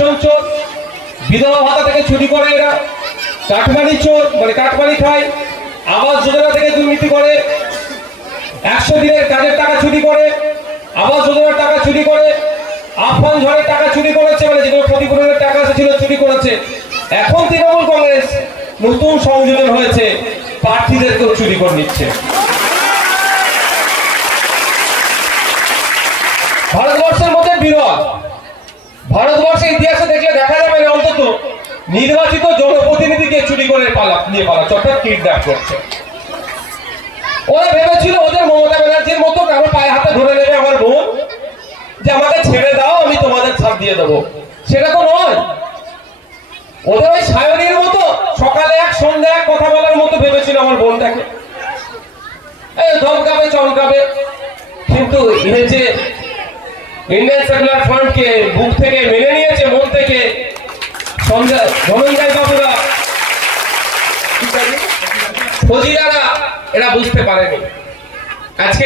চোর, বিধবা ভাতা থেকে চুরি করে এরা, কাটমানি চোর মানে কাটমানি খায়, আবাস যোজনা থেকে দুর্নীতি করে, 100 দিনের কাজের টাকা চুরি করে, আবাস যোজনার টাকা চুরি করে, আফান ঝড়ের টাকা চুরি করেছে, মানে যেগুলো ক্ষতিপূরণের টাকা ছিল চুরি করেছে। এখন তৃণমূল কংগ্রেস নতুন সংযোজন হয়েছে, প্রার্থীদেরকেও চুরি করে নিচ্ছে। ভারতবর্ষের মধ্যে বিরল, ভারতবর্ষের ইতিহাসে দেখলে দেখা যাবে অন্তত নির্বাচিত জনপ্রতিনিধিকে চুরি করে নিয়ে পালাচ্ছে, অর্থাৎ কিডন্যাপ করছে। ওরা ভেবেছিল ওদের মমতা ব্যানার্জির মতো আমার পায়ে হাতে ধরে নেবে আমার বোন, যে আমাকে ছেড়ে দাও আমি তোমাদের ছাড় দিয়ে দেবো। সেটা তো নয়, ওদের ওই সায়নীর মতো সকালে এক সন্ধ্যা এক কথা বলার মতো ভেবেছিল আমার বোনটাকে, এই ধমকাবে চমকাবে। কিন্তু এ যে ইন্ডিয়ান সেকুলার ফ্রন্টকে বুক থেকে মেনে নিয়েছে, মন থেকে, ধনঞ্জয় বাবুরা, ফজিরারা, এরা বুঝতে পারেনি। আজকে